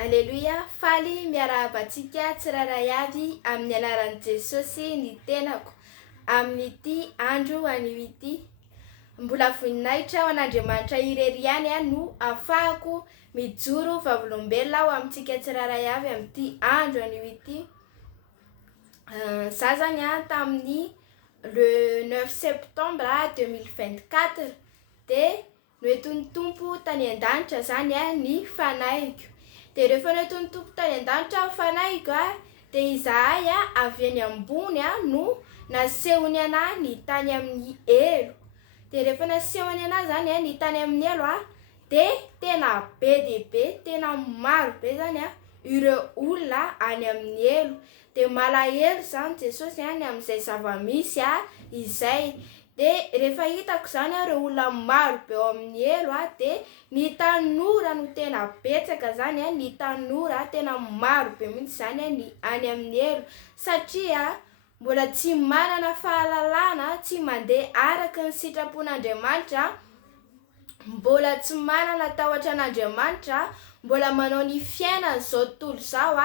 Aleluia, faly miarahabantsika tsiraray avy amin'ny anaran'i Jesosy ny tenako amin'ity andro anio ity. Mbola voninahitra ho an'Andriamanitra irery ihany no ahafahako mijoro vavolombelona ho amintsika tsiraray avy amin'ity andro anio ity. Za zany tamin'ny le 9 septembre 2024 de noeton'ny tompo tany an-danitra zany ny fanahiko. De rehefa noeton'ny tompo tany an-danitra fanahiko de izahay avy any ambony no nasehony anahy ny tany amin'ny elo. De rehefa nasehony anahy zany ny tany amin'ny elo de tena be de be, tena maro be zany ireo olona any amin'ny elo. De malahelo zany Jesosy ny amin'izay zava-misy izay. De rehefa hitako zany ireo olona maro be ao amin'ny elo de ny tanora no tena betsaka zany ny tanora tena maro be mihitsy zany ny any amin'ny elo satria mbola tsy manana fahalalana, tsy mandeha araka ny sitrapon'Andriamanitra, mbola tsy manana tahotra an'Andriamanitra, mbola manao ny fiainana zao tontolo zao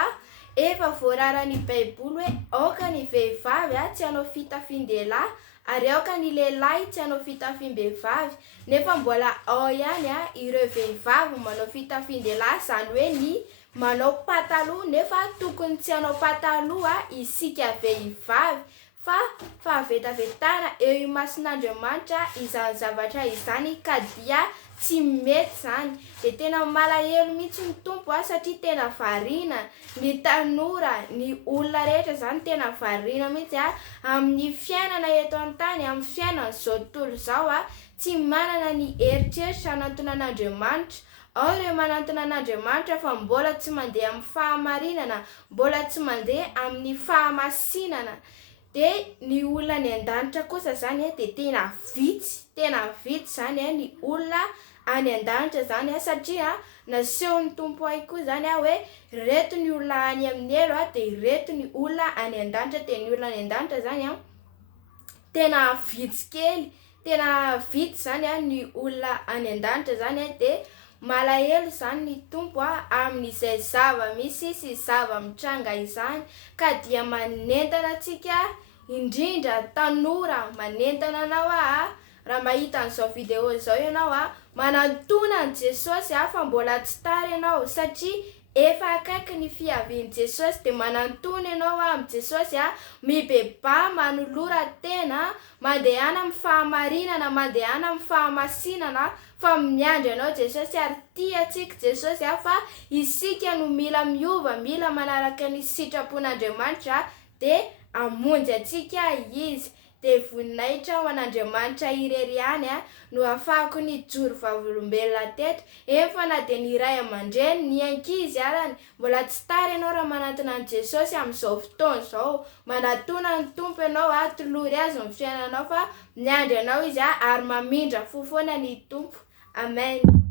efa voararan'ny baiboly hoe aoka ny vehivavy tsy hanao fitafian-dehilahy ary aoka ny lehilahy tsy hanao fitafiam-behivavy. Nefa mbola ao ihany ireo vehivavy manao fitafian-dehilahy, zany hoe ny manao pataloha, nefa tokony tsy hanao pataloha isika vehivavy fa fahavetavetana eo imasin'Andriamanitra izany zavatra izany ka dia tsy mety zany. De tena malahelo mihitsy ny tompo satria tena variana ny tanora, ny olona rehetra zany tena variana mihitsy amin'ny fiainana eto an-tany, amin'ny fiainana zao tontolo zao tsy manana ny eritreritra hanantona an'Andriamanitra. Ao ireo manantona an'Andriamanitra fa mbola tsy mandeha amin'ny fahamarinana, mbola tsy mandeha amin'ny fahamasinana. De ny olona any an-danitra kosa zany de tena vitsy zany ny olona any an-danitra zany satria nasehon'ny tompo ahy koa zany hoe reto ny olona any amin'ny elo de reto ny olona any an-danitra. De ny olona any an-danitra zany tena vitsy kely, tena vitsy zany ny olona any an-danitra zany de malahelo zany ny tompo amin'izay zava-misy sy zava-mitranga izany ka dia manentana antsika indrindra tanora, manentana anao raha mahita an'izao video izao ianao manantona an' Jesosy fa mbola tsy tara ianao satria efa akaiky ny fiavian'i Jesosy. De manantona ianao amin'i Jesosy mibeba manolora tena, mandehana amin'ny fahamarinana, mandehana amin'ny fahamasinana fa miandry anao Jesosy ary tiantsika Jesosy fa isika no mila miova, mila manaraka ny sitrapon'Andriamanitra de hamonjy antsika izy. De voninahitra ho an'Andriamanitra irery ihany no ahafahako nijoro vavolombelona teto. Efa na de ny ray aman-dreny, ny ankizy arany mbola tsy tara ianao raha manantona an' Jesosy amin'izao fotoana izao. Manantona ny tompo ianao tolory azy ny fiainanao fa miandry anao izy ary mamindra fo foana ny tompo. Amen.